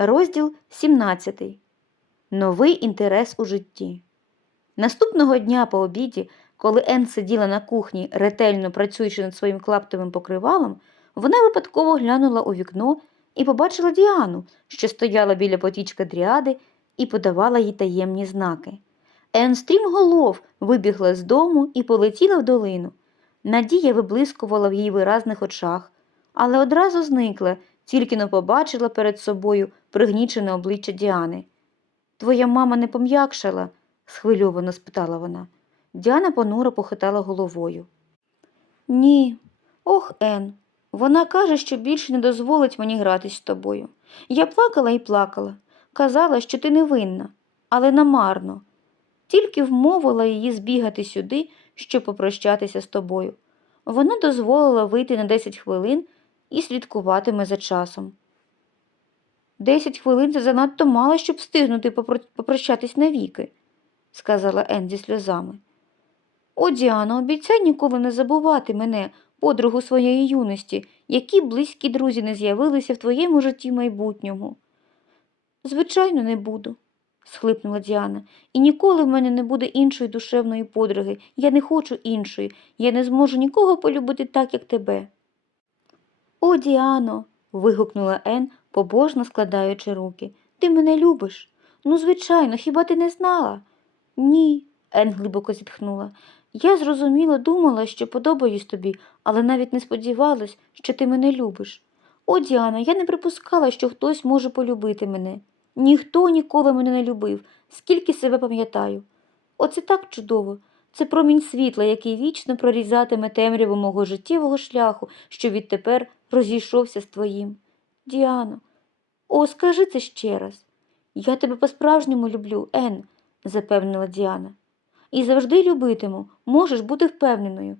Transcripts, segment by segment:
Розділ 17. Новий інтерес у житті. Наступного дня по обіді, коли Ен сиділа на кухні, ретельно працюючи над своїм клаптовим покривалом, вона випадково глянула у вікно і побачила Діану, що стояла біля потічка дріади і подавала їй таємні знаки. Ен стрімголов вибігла з дому і полетіла в долину. Надія виблискувала в її виразних очах, але одразу зникла, тільки но побачила перед собою пригнічене обличчя Діани. Твоя мама не пом'якшала? схвильовано спитала вона. Діана понуро похитала головою. Ні, ох, Ен, вона каже, що більше не дозволить мені гратись з тобою. Я плакала і плакала, казала, що ти невинна, але намарно. Тільки вмовила її збігати сюди, щоб попрощатися з тобою. Вона дозволила вийти на 10 хвилин і слідкуватиме за часом. Десять хвилин це занадто мало, щоб встигнути попрощатись навіки, сказала Ен зі сльозами. О, Діана, обіцяй ніколи не забувати мене, подругу своєї юності, які близькі друзі не з'явилися в твоєму житті майбутньому. Звичайно, не буду, схлипнула Діана, і ніколи в мене не буде іншої душевної подруги. Я не хочу іншої, я не зможу нікого полюбити так, як тебе. О, Діано. вигукнула Ен, побожно складаючи руки. Ти мене любиш? Ну, звичайно, хіба ти не знала? Ні, Ен глибоко зітхнула. Я зрозуміло думала, що подобаюсь тобі, але навіть не сподівалась, що ти мене любиш. О, Діана, я не припускала, що хтось може полюбити мене. Ніхто ніколи мене не любив, скільки себе пам'ятаю. Оце так чудово. Це промінь світла, який вічно прорізатиме темряву мого життєвого шляху, що відтепер розійшовся з твоїм. Діано, о, скажи це ще раз. Я тебе по-справжньому люблю, Ен, запевнила Діана. І завжди любитиму, можеш бути впевненою.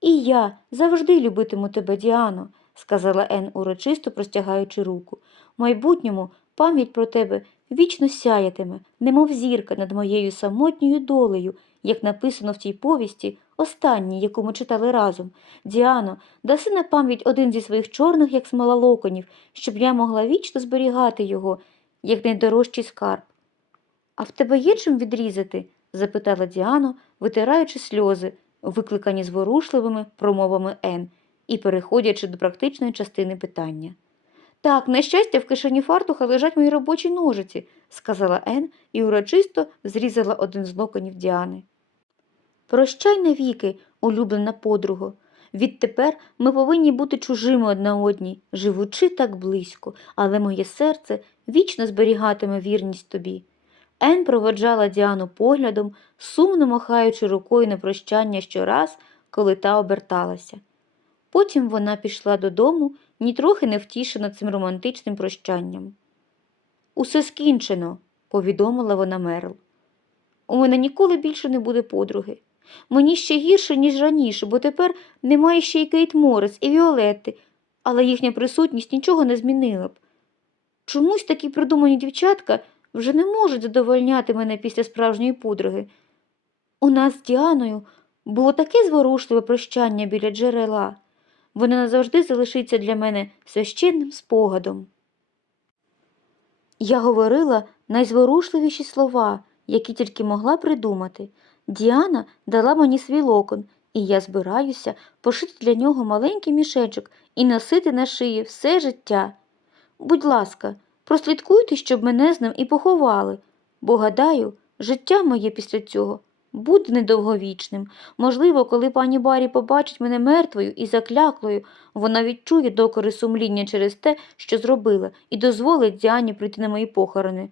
І я завжди любитиму тебе, Діано, сказала Ен, урочисто простягаючи руку. В майбутньому пам'ять про тебе вічно сяятиме, немов зірка над моєю самотньою долею, як написано в тій повісті, останній, яку ми читали разом. Діано, даси на пам'ять один зі своїх чорних, як смола локонів, щоб я могла вічно зберігати його, як найдорожчий скарб. А в тебе є чим відрізати? запитала Діана, витираючи сльози, викликані зворушливими промовами Ен, і переходячи до практичної частини питання. Так, на щастя, в кишені фартуха лежать мої робочі ножиці, сказала Ен і урочисто зрізала один з локонів Діани. Прощай навіки, улюблена подруго. Відтепер ми повинні бути чужими одна одній, живучи так близько, але моє серце вічно зберігатиме вірність тобі. Ен проводжала Діану поглядом, сумно махаючи рукою на прощання щораз, коли та оберталася. Потім вона пішла додому, нітрохи не втішена цим романтичним прощанням. Усе скінчено, повідомила вона Мерл. У мене ніколи більше не буде подруги. Мені ще гірше, ніж раніше, бо тепер немає ще й Кейт Моррис і Віолетти, але їхня присутність нічого не змінила б. Чомусь такі придумані дівчатка вже не можуть задовольняти мене після справжньої подруги. У нас з Діаною було таке зворушливе прощання біля джерела. Воно назавжди залишиться для мене священним спогадом. Я говорила найзворушливіші слова, які тільки могла придумати. Діана дала мені свій локон, і я збираюся пошити для нього маленький мішечок і носити на шиї все життя. Будь ласка, прослідкуйте, щоб мене з ним і поховали, бо, гадаю, життя моє після цього буде недовговічним. Можливо, коли пані Барі побачить мене мертвою і закляклою, вона відчує докори сумління через те, що зробила, і дозволить Діані прийти на мої похорони.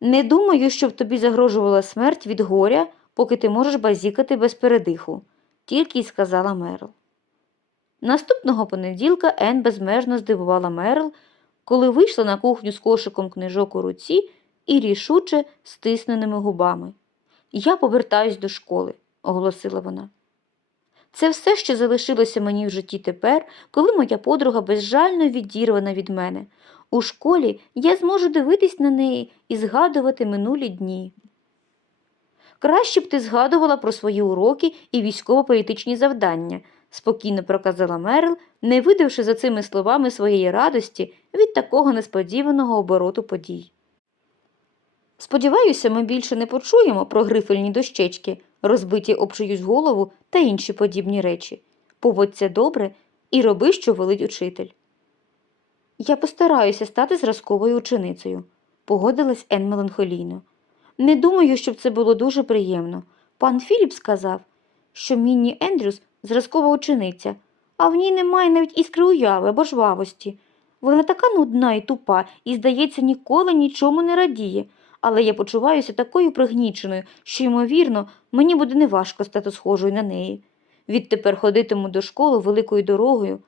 Не думаю, щоб тобі загрожувала смерть від горя, поки ти можеш базікати без передиху, тільки й сказала Мерл. Наступного понеділка Ен безмежно здивувала Мерл, коли вийшла на кухню з кошиком книжок у руці і рішуче стисненими губами. Я повертаюсь до школи, оголосила вона. Це все, що залишилося мені в житті тепер, коли моя подруга безжально відірвана від мене. У школі я зможу дивитись на неї і згадувати минулі дні. Краще б ти згадувала про свої уроки і військово-політичні завдання, спокійно проказала Мерл, не видавши за цими словами своєї радості від такого несподіваного обороту подій. Сподіваюся, ми більше не почуємо про грифельні дощечки, розбиті об чиюсь голову та інші подібні речі. Поводься добре і роби, що велить учитель. Я постараюся стати зразковою ученицею, погодилась Ен меланхолійно. Не думаю, щоб це було дуже приємно. Пан Філіп сказав, що Мінні Ендрюс зразкова учениця, а в ній немає навіть іскри уяви або жвавості. Вона така нудна і тупа і, здається, ніколи нічому не радіє, але я почуваюся такою пригніченою, що, ймовірно, мені буде неважко стати схожою на неї. Відтепер ходитиму до школи великою дорогою,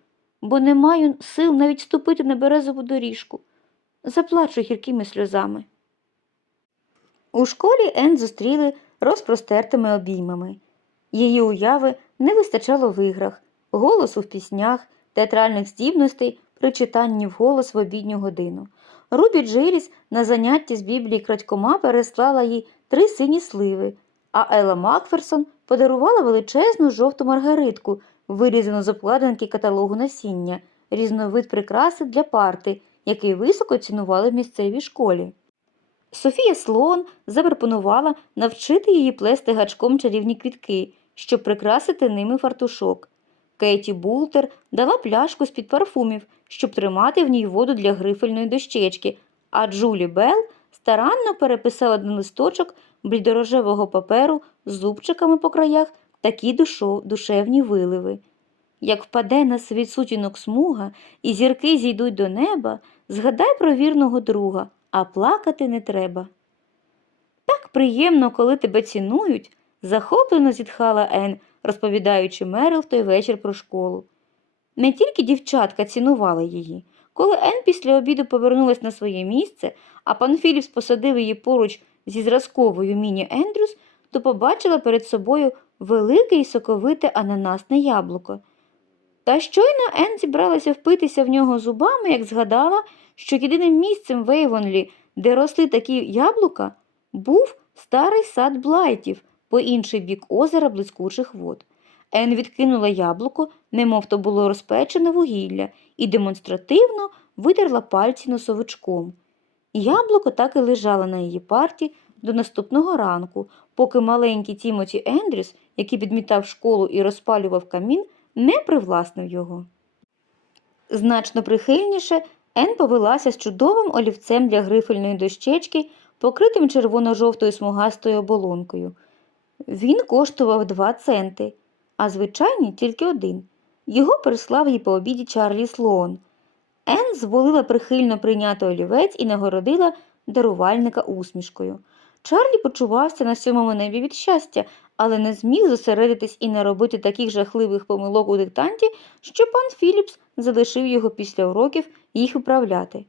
бо не маю сил навіть ступити на березову доріжку. Заплачу гіркими сльозами. У школі Ен зустріли розпростертими обіймами. Її уяви не вистачало в іграх, голосу в піснях, театральних здібностей при читанні вголос в обідню годину. Рубі Джиліс на занятті з біблії крадькома переслала їй три сині сливи, а Елла Макферсон подарувала величезну жовту маргаритку, вирізану з обкладинки каталогу насіння, різновид прикраси для парти, який високо цінували в місцевій школі. Софія Слоун запропонувала навчити її плести гачком чарівні квітки, щоб прикрасити ними фартушок. Кейті Бултер дала пляшку з-під парфумів, щоб тримати в ній воду для грифельної дощечки, а Джулі Белл старанно переписала на листочок блідорожевого паперу з зубчиками по краях такі душо- душевні виливи. Як впаде на світ сутінок смуга, і зірки зійдуть до неба, згадай про вірного друга, а плакати не треба. Так приємно, коли тебе цінують, захоплено зітхала Ен, розповідаючи Мерил в той вечір про школу. Не тільки дівчатка цінували її. Коли Ен після обіду повернулась на своє місце, а пан Філіпс посадив її поруч зі зразковою міні Ендрюс, то побачила перед собою велике і соковите ананасне яблуко. Та щойно Ен зібралася впитися в нього зубами, як згадала, що єдиним місцем в Ейвонлі, де росли такі яблука, був старий сад Блайтів по інший бік озера блискучих вод. Ен відкинула яблуко, немов то було розпечене вугілля, і демонстративно витерла пальці носовичком. Яблуко так і лежало на її парті до наступного ранку, поки маленький Тімоті Ендрюс, який підмітав школу і розпалював камін, не привласнив його. Значно прихильніше Ен повелася з чудовим олівцем для грифельної дощечки, покритим червоно-жовтою смугастою оболонкою. Він коштував два центи, а звичайний тільки один. Його прислав їй по обіді Чарлі Слоун. Ен зволила прихильно прийняти олівець і нагородила дарувальника усмішкою. Чарлі почувався на сьомому небі від щастя, але не зміг зосередитись і не робити таких жахливих помилок у диктанті, що пан Філіпс залишив його після уроків їх виправляти.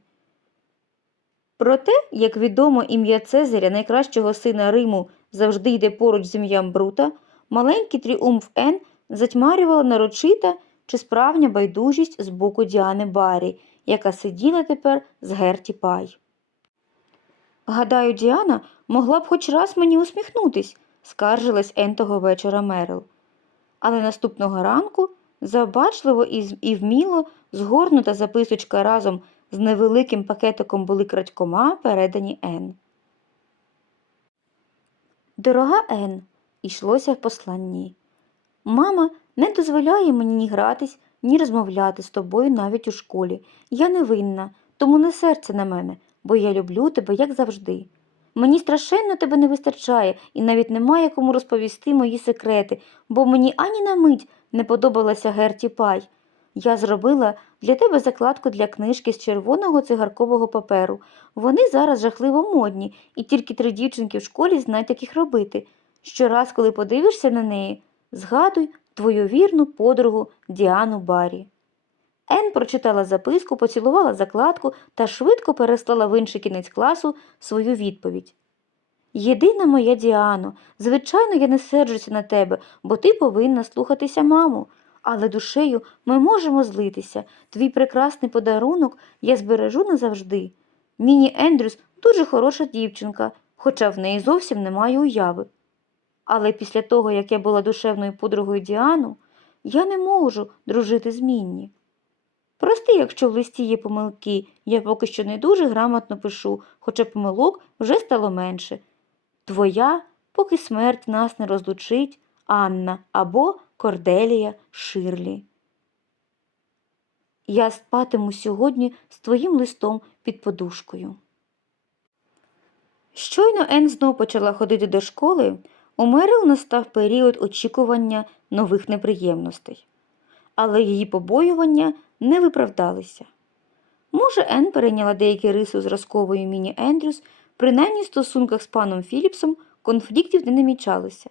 Проте, як відомо, ім'я Цезаря, найкращого сина Риму, завжди йде поруч з ім'ям Брута, маленький тріумф Ен затьмарювала нарочита чи справжня байдужість з боку Діани Барі, яка сиділа тепер з Герті Пай. Гадаю, Діана могла б хоч раз мені усміхнутись, скаржилась Ен того вечора Мерил. Але наступного ранку завбачливо і, і вміло згорнута записочка разом з невеликим пакетиком були крадькома передані Ен. Дорога Ен, йшлося в посланні. Мама не дозволяє мені ні гратись, ні розмовляти з тобою навіть у школі. Я не винна, тому не серце на мене, бо я люблю тебе, як завжди. Мені страшенно тебе не вистачає і навіть немає кому розповісти мої секрети, бо мені ані на мить не подобалася Герті Пай. Я зробила для тебе закладку для книжки з червоного цигаркового паперу. Вони зараз жахливо модні, і тільки три дівчинки в школі знають, як їх робити. Щораз, коли подивишся на неї, згадуй твою вірну подругу Діану Барі. Ен прочитала записку, поцілувала закладку та швидко переслала в інший кінець класу свою відповідь. Єдина моя Діано, звичайно, я не серджуся на тебе, бо ти повинна слухатися маму. Але душею ми можемо злитися. Твій прекрасний подарунок я збережу назавжди. Міні Ендрюс дуже хороша дівчинка, хоча в неї зовсім немає уяви. Але після того, як я була душевною подругою Діану, Я не можу дружити з Мінні. Прости, якщо в листі є помилки, я поки що не дуже грамотно пишу, хоча помилок вже стало менше. Твоя, поки смерть нас не розлучить, Анна або Корделія Ширлі. Я спатиму сьогодні з твоїм листом під подушкою. Щойно Ен знов почала ходити до школи, у Мерил настав період очікування нових неприємностей, але її побоювання не виправдалися. Може, Ен перейняла деякі риси зразкової міні Ендрюс, принаймні в стосунках з паном Філіпсом конфліктів не намічалося.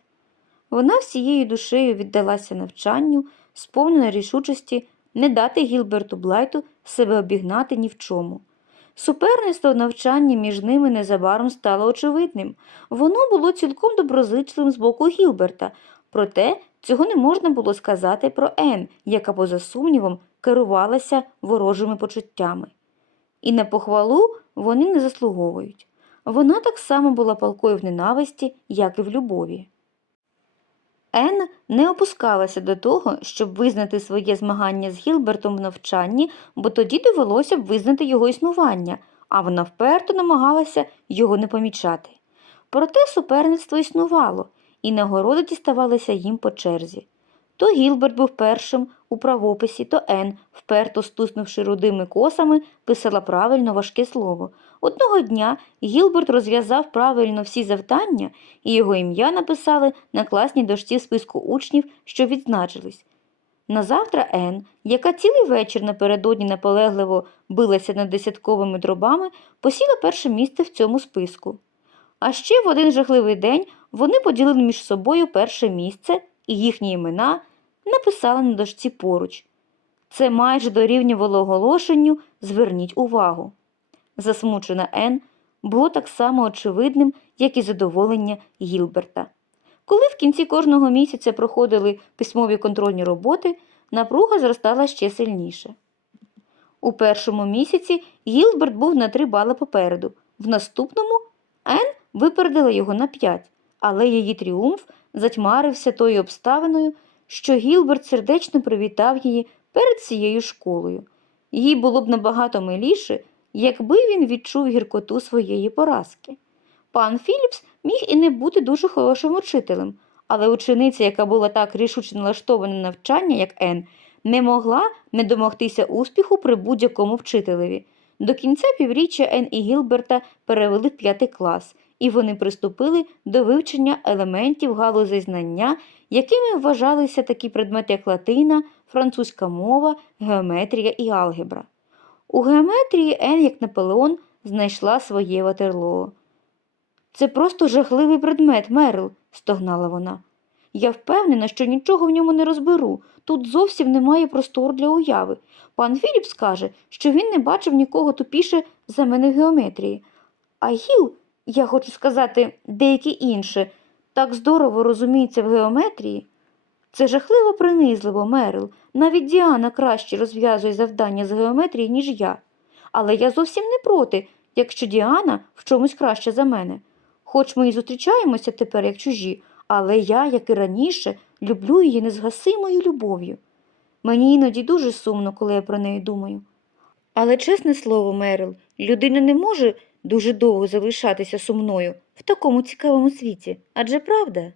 Вона всією душею віддалася навчанню, сповнена рішучості не дати Гілберту Блайту себе обігнати ні в чому. Суперництво в навчанні між ними незабаром стало очевидним. Воно було цілком доброзичливим з боку Гілберта, проте цього не можна було сказати про Ен, яка, поза сумнівом, керувалася ворожими почуттями. І на похвалу вони не заслуговують. Вона так само була палкою в ненависті, як і в любові. Ен не опускалася до того, щоб визнати своє змагання з Гілбертом в навчанні, бо тоді довелося б визнати його існування, а вона вперто намагалася його не помічати. Проте суперництво існувало, і нагороди діставалися їм по черзі. То Гілберт був першим у правописі, то Ен, вперто стуснувши рудими косами, писала правильно важке слово. Одного дня Гілберт розв'язав правильно всі завдання, і його ім'я написали на класній дошці списку учнів, що відзначились. Назавтра Ен, яка цілий вечір напередодні наполегливо билася над десятковими дробами, посіла перше місце в цьому списку. А ще в один жахливий день вони поділили між собою перше місце, і їхні імена написали на дошці поруч. Це майже дорівнювало оголошенню Зверніть увагу. Засмучена Ен було так само очевидним, як і задоволення Гілберта. Коли в кінці кожного місяця проходили письмові контрольні роботи, напруга зростала ще сильніше. У першому місяці Гілберт був на три бали попереду, в наступному Ен випередила його на п'ять, але її тріумф затьмарився тою обставиною, що Гілберт сердечно привітав її перед цією школою. Їй було б набагато миліше, якби він відчув гіркоту своєї поразки. Пан Філіпс міг і не бути дуже хорошим учителем, але учениця, яка була так рішуче налаштована на навчання, як Ен, не могла не домогтися успіху при будь-якому вчителеві. До кінця півріччя Ен і Гілберта перевели в п'ятий клас, і вони приступили до вивчення елементів галузей знання, якими вважалися такі предмети, як латина, французька мова, геометрія і алгебра. У геометрії Ен, як Наполеон, знайшла своє ватерлоо. Це просто жахливий предмет, Мерл, стогнала вона. Я впевнена, що нічого в ньому не розберу. Тут зовсім немає простору для уяви. Пан Філіпс каже, що він не бачив нікого тупіше за мене в геометрії. А Гіл, я хочу сказати, деякі інші, так здорово розуміється в геометрії. Це жахливо принизливо, Мерил. Навіть Діана краще розв'язує завдання з геометрії, ніж я. Але я зовсім не проти, якщо Діана в чомусь краще за мене. Хоч ми і зустрічаємося тепер як чужі, але я, як і раніше, люблю її незгасимою любов'ю. Мені іноді дуже сумно, коли я про неї думаю. Але, чесне слово, Мерил, людина не може дуже довго залишатися сумною в такому цікавому світі, адже правда?